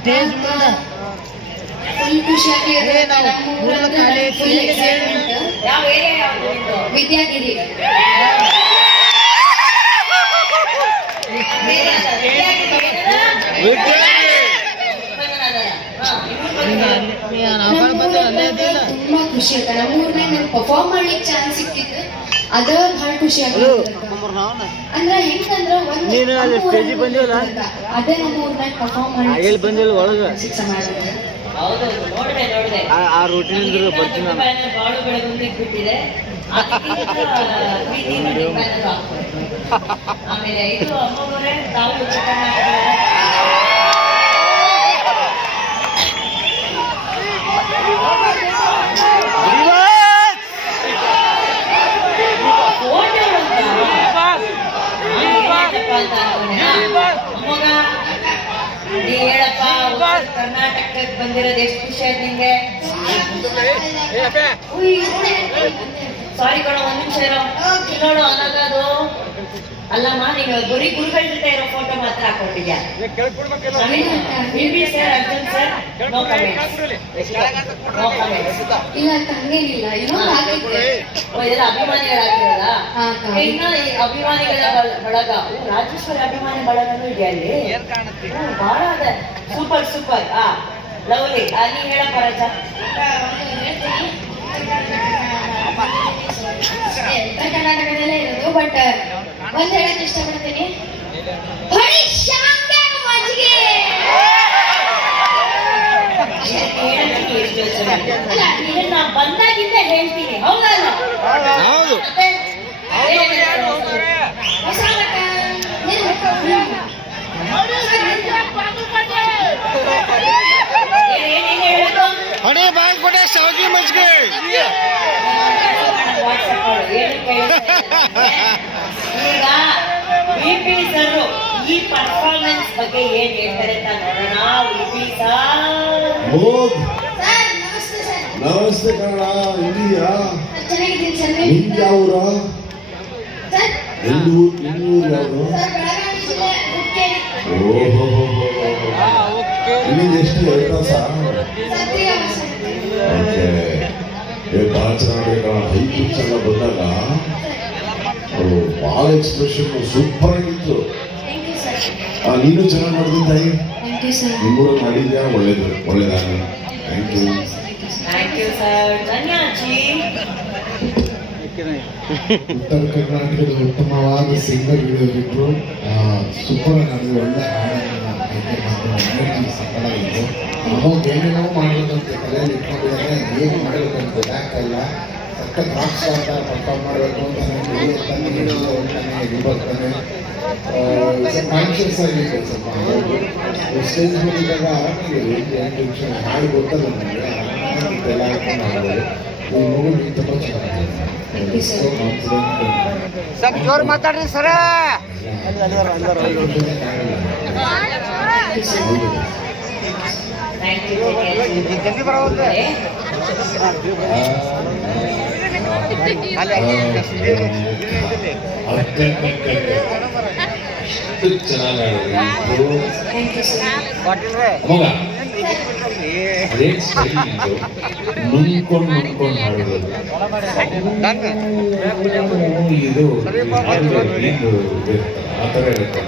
Stage ಮುಂದೆ full ಖುಷಿಯಾಗಿ ವಿದ್ಯಾಗಿರಿ ತುಂಬಾ ಖುಷಿ ಆಯ್ತು. ನಮ್ಮೂರ್ನಾಗ ನನ್ ಪರ್ಫಾರ್ಮ್ ಮಾಡ್ಲಿಕ್ಕೆ ಚಾನ್ಸ್ ಸಿಕ್ಕಿತ್ತು, ಅದ ಬಹಳ ಖುಷಿ ಆಗಿದೆ. ಅಂದ್ರ ಹೆಂಗಂದ್ರ ಅದೇ ನಮ್ಮೂರ್ನಾಗ ಪರ್ಫಾರ್ಮ್ ಮಾಡಿ ಶಿಕ್ಷೆ ಮಾಡಿದ್ರೆ ಆ ರೂಟಿನಿಂದ ಬರ್ತೀನಿ ಆಮೇಲೆ ಇದು ಅಮ್ಮವರೇ ತಾವು ಉತ್ತರ ಹೇಳಪ್ಪ ಕರ್ನಾಟಕಕ್ಕೆ ಬಂದಿರೋದು ಎಷ್ಟು ಖುಷಿ ಆಯ್ತು ನಿಂಗೆ? ಸಾರಿ ಕಣ, ಒಂದ್ ನಿಮಿಷ ಇರೋ. ನೋಡು ಅನ್ನೋದು ಅಲ್ಲಮ್ಮ, ನೀನು ಬರೀ ಗುರುಗಳ ಜೊತೆ ಇರೋ ಫೋಟೋ ಮಾತ್ರ ಹಾಕೊಟ್ಟಿದ್ಯಾ? ಇದೆಲ್ಲ ಅಭಿಮಾನಿಗಳಾಗಿರೋದ? ಇನ್ನ ಅಭಿಮಾನಿಗಳ ಬಳಗ, ರಾಜೇಶ್ವರಿ ಅಭಿಮಾನಿ ಬಳಗನೂ ಇದೆ ಅಲ್ಲಿ. ಬಹಳ ಅದ, ಸೂಪರ್ ಸೂಪರ್. ಲವ್ಲಿ. ನೀ ಹೇಳಪ್ಪ ರಜಾ. ಕರ್ನಾಟಕದಲ್ಲೇ ಇರೋದು, ಬಟ್ ಒಂದ್ ಹೇಳಕ್ ಇಷ್ಟಪಡ್ತೀನಿ, ನಾ ಬಂದಾಗಿಂದ ಹೇಳ್ತೀನಿ, ಹೌದಲ್ಲ? अरे बाग बड़े सौगी मच गए। ಈಗ ವಿಪಿ ಸರ್ ಈ ಪರ್ಫಾರ್ಮೆನ್ಸ್ ಬಗ್ಗೆ ಏನ್ ಹೇಳ್ತಾರೆ ಅಂತ ನೋಡೋಣ. ವಿಪಿ ಸರ್ ನಮಸ್ತೆ ಕನ್ನಡ, ಇದೀಯಾ? ನಿಮ್ಗೆ ಯಾವೂರ? ಇನ್ನೂರು ಯಾವುದು? ಓಹೋ, ಇಲ್ಲಿಂದ ಎಷ್ಟು 2 ತಾಸ? ಓಕೆ. ಭಾಳ ಚೆನ್ನಾಗಿದೆ ಕಣ. ಹೈ ಪಿಚ್ ಎಲ್ಲ ಬಂದಾಗ ಭಾಳ ಎಕ್ಸ್ಪ್ರೆಷನ್ ಸೂಪರ್ ಆಗಿತ್ತು. ನೀನು ಚೆನ್ನಾಗಿ ಮಾಡಿದ್ದೆ ತಾಯಿ. ನಿಮ್ಮೂರಲ್ಲಿ ಮಾಡಿದ್ಯಾ? ಒಳ್ಳೇದಾಗಲಿ. Thank you. ಉತ್ತರ ಕರ್ನಾಟಕದ ಉತ್ತಮವಾದ ಸಿಂಗರ್ ಇವರು ಸೂಪರ್ ಆಗಿ ಒಳ್ಳೆ ಹಾಡನ್ನು ಸಫಲ ಇತ್ತು. ನಮಗೆ ಏನೇನೋ ಮಾಡಬೇಕಂತೆ ತಲೆಯಲ್ಲಿ ಇಟ್ಕೊಂಡಿದ್ದಾರೆ, ಏನು ಮಾಡಬೇಕಂತ ಯಾಕಲ್ಲ ಸಖತ್ ರಾಕ್ಸ್ ಅಂತ ಪರ್ಫಾರ್ಮ್ ಮಾಡಬೇಕು ಅಂತಾನೆ ಬರ್ತಾನೆ. ಕಾನ್ಷಿಯಸ್ ಆಗಿ ಸ್ವಲ್ಪ ಸ್ಟೇಜ್ ಬಂದಿದ್ದಾಗ ಆರಾಮಾಗಿರಿ. 8 ನಿಮಿಷ ಹಾಡು ಗೊತ್ತಲ್ಲ ನನಗೆ, ಎಲ್ಲ ಹಾಕೊಂಡು ಆಡೋದು. ಈ ಮಗು ತುಂಬ ಚೆನ್ನಾಗಿದೆ. सब जोर माताड्री सर. जल्दी बराबर ನುಂಗ್ಕೊಂಡು ಹಾಡೋದು ಇದು ಆ ಥರ ಇರುತ್ತೆ.